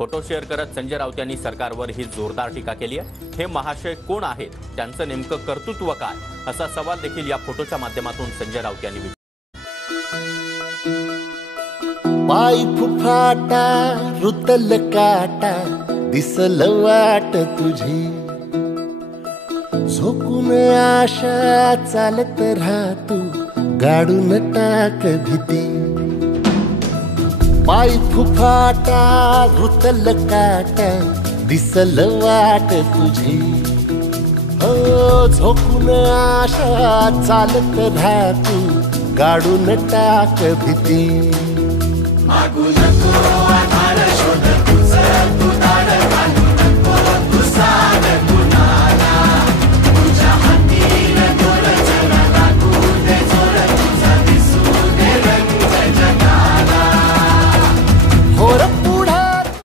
Photo share करत संजय राऊत यांनी सरकारवर ही जोरदार टीका केली आहे। हे महाशय कोण आहेत, त्यांचं नेमकं कर्तृत्व काय, असा सवाल देखील या फोटोच्या माध्यमातून संजय राऊत यांनी विचारला। पाय फुफाटा रुतल काटा दिसल वाट तुझी, झोकून आशा चालत राहा तू गाडून टाक भीती। पाय फुफाटा रुतल काटा दिसल वाट तुझी, हो झोकून आशा चालत राहा तू गाडून टाक भीती। मागू नको